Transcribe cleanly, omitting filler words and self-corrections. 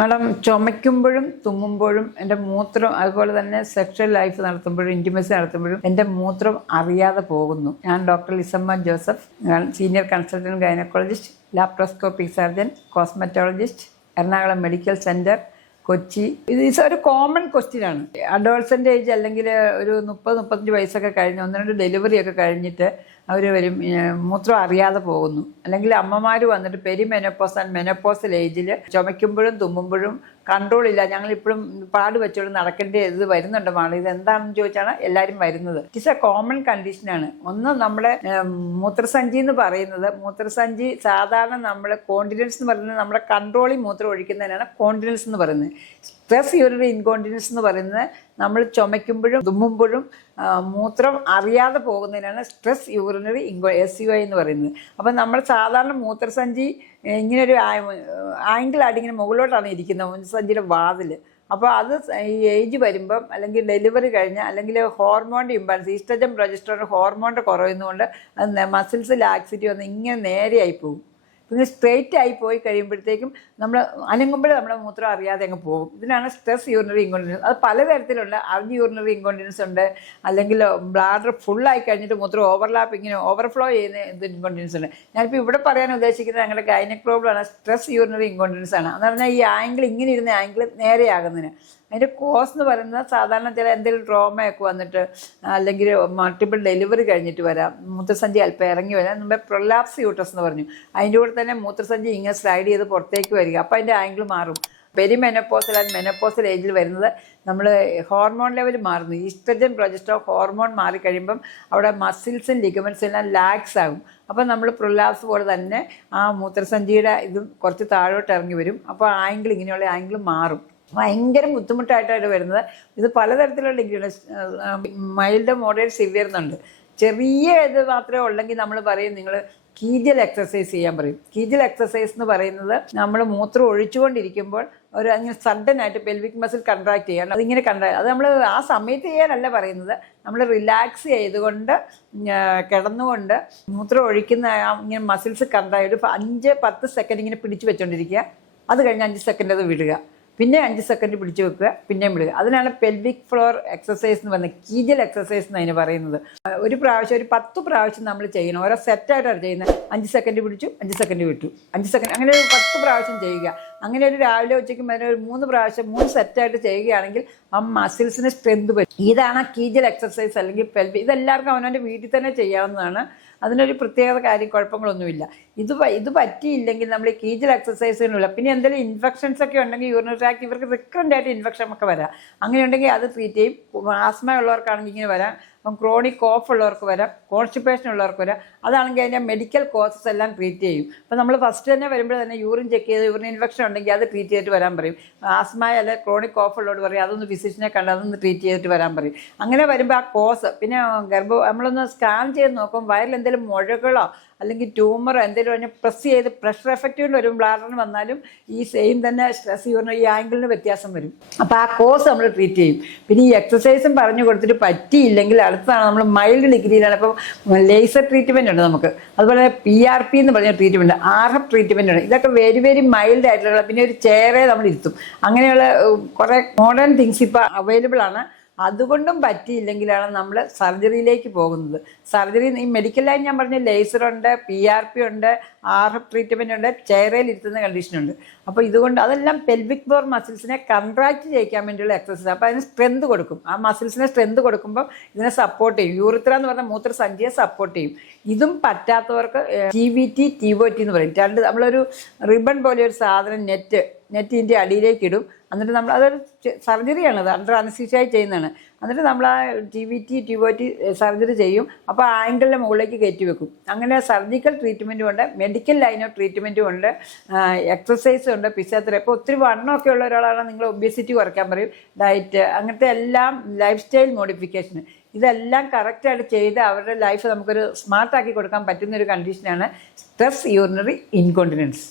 Madam, ചുമയ്ക്കുമ്പോഴും തുമ്മുമ്പോഴും എൻ്റെ മൂത്രം, അതുപോലെ തന്നെ സെക്ഷൽ ലൈഫ് നടത്തുമ്പോഴും ഇൻറ്റിമസി നടത്തുമ്പോഴും എൻ്റെ മൂത്രം അറിയാതെ പോകുന്നു. ഞാൻ doctor Lizamma Joseph, senior consultant gynaecologist, laparoscopic surgeon, cosmetologist, Ernakulam medical centre, Kochi. ഇത് ഒരു കോമൺ ക്വസ്റ്റ്യൻ ആണ്. അഡോൾസൻ്റ് ഏജ് അല്ലെങ്കിൽ ഒരു 30-35 വയസ്സൊക്കെ കഴിഞ്ഞ് 1-2 ഡെലിവറി ഒക്കെ കഴിഞ്ഞിട്ട് അവർ വരും, മൂത്രം അറിയാതെ പോകുന്നു. അല്ലെങ്കിൽ അമ്മമാർ വന്നിട്ട് പെരിമെനോപ്പോസ് ആൻഡ് മെനോപ്പോസൽ ഏജിൽ ചുമയ്ക്കുമ്പോഴും തുമ്മുമ്പോഴും കൺട്രോൾ ഇല്ല, ഞങ്ങളിപ്പോഴും പാട് വെച്ചോണ്ട് നടക്കേണ്ട ഇത് വരുന്നുണ്ട് മാഡം, ഇത് എന്താണെന്ന് ചോദിച്ചാണ് എല്ലാവരും വരുന്നത്. ഇറ്റ്സ് എ കോമൺ കണ്ടീഷനാണ്. ഒന്ന്, നമ്മുടെ മൂത്രസഞ്ചി എന്ന് പറയുന്നത്, മൂത്രസഞ്ചി സാധാരണ നമ്മൾ കോണ്ടിനൻസ് എന്ന് പറയുന്നത് നമ്മുടെ കൺട്രോളിൽ മൂത്രം ഒഴിക്കുന്നതിനാണ് കോണ്ടിനൻസ് എന്ന് പറയുന്നത്. സ്ട്രെസ് യൂറിനറി ഇൻകോണ്ടിനൻസ് എന്ന് പറയുന്നത് നമ്മൾ ചുമയ്ക്കുമ്പോഴും തുമ്മുമ്പോഴും മൂത്രം അറിയാതെ പോകുന്നതിനാണ് സ്ട്രെസ് യൂറിനറി SUI എന്ന് പറയുന്നത്. അപ്പം നമ്മൾ സാധാരണ മൂത്രസഞ്ചി ഇങ്ങനൊരു ആംഗിളായിട്ട് ഇങ്ങനെ മുകളിലോട്ടാണ് ഇരിക്കുന്നത്, മൂത്രസഞ്ചിയുടെ വാതിൽ. അപ്പോൾ അത് ഈ ഏജ് വരുമ്പം അല്ലെങ്കിൽ ഡെലിവറി കഴിഞ്ഞാൽ അല്ലെങ്കിൽ ഹോർമോണിൻ്റെ ഇംബാലൻസ്, ഈസ്ട്രജൻ പ്രൊജസ്ട്രോൺ ഹോർമോണിൻ്റെ കുറയുന്നതുകൊണ്ട് അത് മസിൽസ് ലാക്സിറ്റി വന്ന് ഇങ്ങനെ നേരെയായി പോകും. പിന്നെ സ്ട്രെയിറ്റ് ആയി പോയി കഴിയുമ്പോഴത്തേക്കും നമ്മൾ അനങ്ങുമ്പോൾ നമ്മുടെ മൂത്രം അറിയാതെ അങ്ങ് പോകും. ഇതിനാണ് സ്ട്രെസ് യൂറിനറി ഇൻകോണ്ടിനൻസ്. അത് പലതരത്തിലുള്ള അറിഞ്ഞ് യൂറിനറി ഇൻകോണ്ടിനൻസ് ഉണ്ട്, അല്ലെങ്കിൽ ബ്ലാഡർ ഫുള്ളായി കഴിഞ്ഞിട്ട് മൂത്രം ഓവർലാപ്പ് ഇങ്ങനെ ഓവർഫ്ലോ ചെയ്യുന്ന ഇത് ഇൻകോണ്ടിനൻസ് ഉണ്ട്. ഞാനിപ്പോൾ ഇവിടെ പറയാൻ ഉദ്ദേശിക്കുന്നത് ഞങ്ങളുടെ ഗൈനക് പ്രോബ്ലമാണ് സ്ട്രെസ് യൂറിനറി ഇൻകോണ്ടിനൻസ് ആണ്. എന്ന് പറഞ്ഞാൽ ഈ ആംഗിൾ ഇങ്ങനെ ഇരുന്ന ആംഗിൾ നേരെയാകുന്നതിന്. അതിൻ്റെ കോസ് എന്ന് പറയുന്നത് സാധാരണ ചില എന്തെങ്കിലും ട്രോമയൊക്കെ വന്നിട്ട് അല്ലെങ്കിൽ മൾട്ടിപ്പിൾ ഡെലിവറി കഴിഞ്ഞിട്ട് വരാം, മൂത്രസഞ്ചി അല്പം ഇറങ്ങി വരാം. മുമ്പേ പ്രൊലാപ്സ് യൂട്രസ് എന്ന് പറഞ്ഞു. അതിൻ്റെ കൂടെ തന്നെ മൂത്രസഞ്ചി ഇങ്ങനെ സ്ലൈഡ് ചെയ്ത് പുറത്തേക്ക് വരിക, അപ്പോൾ അതിൻ്റെ ആംഗിൾ മാറും. പെരിമെനോപ്പോസൽ ആൻഡ് മെനോപ്പോസൽ ഏജിൽ വരുന്നത് നമ്മൾ ഹോർമോൺ ലെവൽ മാറുന്നു. ഈസ്ട്രജൻ പ്രൊജസ്ട്രോൺ ഹോർമോൺ മാറിക്കഴിയുമ്പം അവിടെ മസിൽസും ലിഗമെൻറ്റ്സും എല്ലാം ലാക്സ് ആകും. അപ്പോൾ നമ്മൾ പ്രൊലാപ്സ് പോലെ തന്നെ ആ മൂത്രസഞ്ചിയുടെ ഇതും കുറച്ച് താഴോട്ട് ഇറങ്ങി വരും. അപ്പോൾ ആംഗിൾ ഇങ്ങനെയുള്ള ആംഗിൾ മാറും. ഭയങ്കര ബുദ്ധിമുട്ടായിട്ടാണ് വരുന്നത്. ഇത് പലതരത്തിലുള്ള ഡിഗ്രിയാണ്. മൈൽഡ്, മോഡറേറ്റ്, സിവിയർ എന്നുണ്ട്. ചെറിയ ഇത് മാത്രമേ ഉള്ളെങ്കിൽ നമ്മൾ പറയും നിങ്ങൾ കീജൽ എക്സസൈസ് ചെയ്യാൻ പറയും. കീജൽ എക്സസൈസ് എന്ന് പറയുന്നത് നമ്മൾ മൂത്രം ഒഴിച്ചുകൊണ്ടിരിക്കുമ്പോൾ ഒരു അങ്ങനെ സഡനായിട്ട് പെൽവിക് മസിൽ കൺട്രാക്ട് ചെയ്യണം. അതിങ്ങനെ അത് നമ്മൾ ആ സമയത്ത് ചെയ്യാനല്ല പറയുന്നത്, നമ്മൾ റിലാക്സ് ചെയ്തുകൊണ്ട് കിടന്നുകൊണ്ട് മൂത്രം ഒഴിക്കുന്ന ഇങ്ങനെ മസിൽസ് കൺട്രാക്ട് ഒരു 5-10 സെക്കൻഡ് ഇങ്ങനെ പിടിച്ചു വെച്ചുകൊണ്ടിരിക്കുക. അത് കഴിഞ്ഞ് 5 സെക്കൻഡ് അത് വിടുക, പിന്നെ 5 സെക്കൻഡ് പിടിച്ചു വെക്കുക, പിന്നെയും വിടുക. അതിനാണ് പെൽവിക് ഫ്ലോർ എക്സസൈസ് എന്ന് പറയുന്നത്, കീജൽ എക്സസൈസ് എന്ന് അതിന് പറയുന്നത്. ഒരു പ്രാവശ്യം ഒരു 10 പ്രാവശ്യം നമ്മൾ ചെയ്യണം. ഓരോ സെറ്റായിട്ടാണ് ചെയ്യുന്നത്. 5 സെക്കൻഡ് പിടിച്ചു, 5 സെക്കൻഡ് വിട്ടു, 5 സെക്കൻഡ്, അങ്ങനെ ഒരു 10 പ്രാവശ്യം ചെയ്യുക. അങ്ങനെ ഒരു രാവിലെ ഉച്ചയ്ക്കും അതിന് ഒരു 3 പ്രാവശ്യം 3 സെറ്റായിട്ട് ചെയ്യുകയാണെങ്കിൽ ആ മസിൽസിന് സ്ട്രെങ്ത് വരും. ഇതാണ് കീജൽ എക്സസൈസ് അല്ലെങ്കിൽ പെൽവിക്. ഇതെല്ലാവർക്കും അവനവൻ്റെ വീട്ടിൽ തന്നെ ചെയ്യാവുന്നതാണ്. അതിനൊരു പ്രത്യേക കുഴപ്പങ്ങളൊന്നുമില്ല. ഇത് പറ്റിയില്ലെങ്കിൽ നമ്മൾ ഈ കീജൽ എക്സസൈസിനുള്ള പിന്നെ എന്തെങ്കിലും ഇൻഫെക്ഷൻസ് ഒക്കെ ഉണ്ടെങ്കിൽ യൂറിനറി ട്രാക്ട് ഇവർക്ക് റിക്കറൻ്റ് ആയിട്ട് ഇൻഫെക്ഷൻ ഒക്കെ വരാം. അങ്ങനെ ഉണ്ടെങ്കിൽ അത് ട്രീറ്റ് ചെയ്യും. ആസ്മ ഉള്ളവർക്കാണെങ്കിൽ ഇങ്ങനെ വരാം, അപ്പം ക്രോണിക് കോഫ് ഉള്ളവർക്ക് വരാം, കോൺസ്റ്റിപ്പേഷൻ ഉള്ളവർക്ക് വരാം. അതാണെങ്കിൽ അതിൻ്റെ മെഡിക്കൽ കോസസ് എല്ലാം ട്രീറ്റ് ചെയ്യും. അപ്പോൾ നമ്മൾ ഫസ്റ്റ് തന്നെ വരുമ്പോൾ തന്നെ യൂറിൻ ചെക്ക് ചെയ്ത് യൂറിൻ ഇൻഫെക്ഷൻ ഉണ്ടെങ്കിൽ അത് ട്രീറ്റ് ചെയ്തിട്ട് വരാൻ പറയും. ആസ്മ അല്ലെ ക്രോണിക് കോഫ് ഉള്ളവർ പറയും അതൊന്ന് ഫിസിഷ്യനെ കണ്ട് അതൊന്ന് ട്രീറ്റ് ചെയ്തിട്ട് വരാൻ പറയും. അങ്ങനെ വരുമ്പോൾ ആ കോസ് പിന്നെ നമ്മളൊന്ന് സ്കാൻ ചെയ്ത് നോക്കും, വയറിൽ എന്തെങ്കിലും മുഴകളോ അല്ലെങ്കിൽ ട്യൂമറോ എന്തെങ്കിലും പറഞ്ഞാൽ പ്രസ് ചെയ്ത് പ്രഷർ എഫക്റ്റ് കൊണ്ട് വരും. ബ്ലാഡറിന് വന്നാലും ഈ സെയിം തന്നെ സ്ട്രെസ് യൂറിന് ഈ ആംഗിളിന് വ്യത്യാസം വരും. അപ്പോൾ ആ കോസ് നമ്മൾ ട്രീറ്റ് ചെയ്യും. പിന്നെ ഈ എക്സസൈസും പറഞ്ഞു കൊടുത്തിട്ട് പറ്റിയില്ലെങ്കിൽ അടുത്താണ് നമ്മൾ മൈൽഡ് ഡിഗ്രിയിലാണ്. ഇപ്പോൾ ലേസർ ട്രീറ്റ്മെൻറ്റ് ഉണ്ട് നമുക്ക്, അതുപോലെ PRP എന്ന് പറഞ്ഞ ട്രീറ്റ്മെൻറ്റ്, RF ട്രീറ്റ്മെൻറ്റ് ഉണ്ട്. ഇതൊക്കെ വെരി വെരി മൈൽഡ് ആയിട്ടുള്ള. പിന്നെ ഒരു ചെയറേ നമ്മൾ ഇരുത്തും. അങ്ങനെയുള്ള കുറേ മോഡേൺ തിങ്സ് ഇപ്പോൾ അവൈലബിൾ ആണ്. അതുകൊണ്ടും പറ്റിയില്ലെങ്കിലാണ് നമ്മൾ സർജറിയിലേക്ക് പോകുന്നത്. സർജറി ഈ മെഡിക്കൽ ലൈൻ ഞാൻ പറഞ്ഞ ലേസറുണ്ട്, PRP ഉണ്ട്, RF ട്രീറ്റ്മെൻ്റ് ഉണ്ട്, ചെയറയിൽ ഇരുത്തുന്ന കണ്ടീഷനുണ്ട്. അപ്പോൾ ഇതുകൊണ്ട് അതെല്ലാം പെൽവിക് ഫ്ലോർ മസിൽസിനെ കൺട്രാക്ട് ചെയ്യിക്കാൻ വേണ്ടിയുള്ള എക്സസൈസ്. അപ്പോൾ അതിന് സ്ട്രെങ്ത് കൊടുക്കും. ആ മസിൽസിനെ സ്ട്രെങ്ത് കൊടുക്കുമ്പോൾ ഇതിനെ സപ്പോർട്ട് ചെയ്യും. യൂറിത്ര എന്ന് പറഞ്ഞാൽ മൂത്രസഞ്ചിയെ സപ്പോർട്ട് ചെയ്യും. ഇതും പറ്റാത്തവർക്ക് TVT, TOT എന്ന് പറയും. നമ്മളൊരു റിബൺ പോലെ ഒരു സാധനം നെറ്റിൻ്റെ അടിയിലേക്ക് ഇടും. എന്നിട്ട് നമ്മൾ അതൊരു സർജറിയാണത്, അണ്ടർ അനസ്തീഷ്യ ചെയ്യുന്നതാണ്. എന്നിട്ട് നമ്മൾ ആ TVT, TOT സർജറി ചെയ്യും. അപ്പോൾ ആംഗിളിൻ്റെ മുകളിലേക്ക് കയറ്റി വെക്കും. അങ്ങനെ സർജിക്കൽ ട്രീറ്റ്മെൻറ്റും ഉണ്ട്, മെഡിക്കൽ ലൈൻ ഓഫ് ട്രീറ്റ്മെൻറ്റും ഉണ്ട്, എക്സസൈസും ഉണ്ട്, ഫിസിയോതെറാപ്പി. ഇപ്പോൾ ഒത്തിരി വണ്ണമൊക്കെ ഉള്ള ഒരാളാണ് നിങ്ങൾ ഒബേസിറ്റി കുറയ്ക്കാൻ പറയും, ഡയറ്റ്, അങ്ങനത്തെ എല്ലാം ലൈഫ് സ്റ്റൈൽ മോഡിഫിക്കേഷൻ. ഇതെല്ലാം കറക്റ്റായിട്ട് ചെയ്ത് അവരുടെ ലൈഫ് നമുക്കൊരു സ്മാർട്ടാക്കി കൊടുക്കാൻ പറ്റുന്നൊരു കണ്ടീഷനാണ് സ്ട്രെസ് യൂറിനറി ഇൻകോണ്ടിനൻസ്.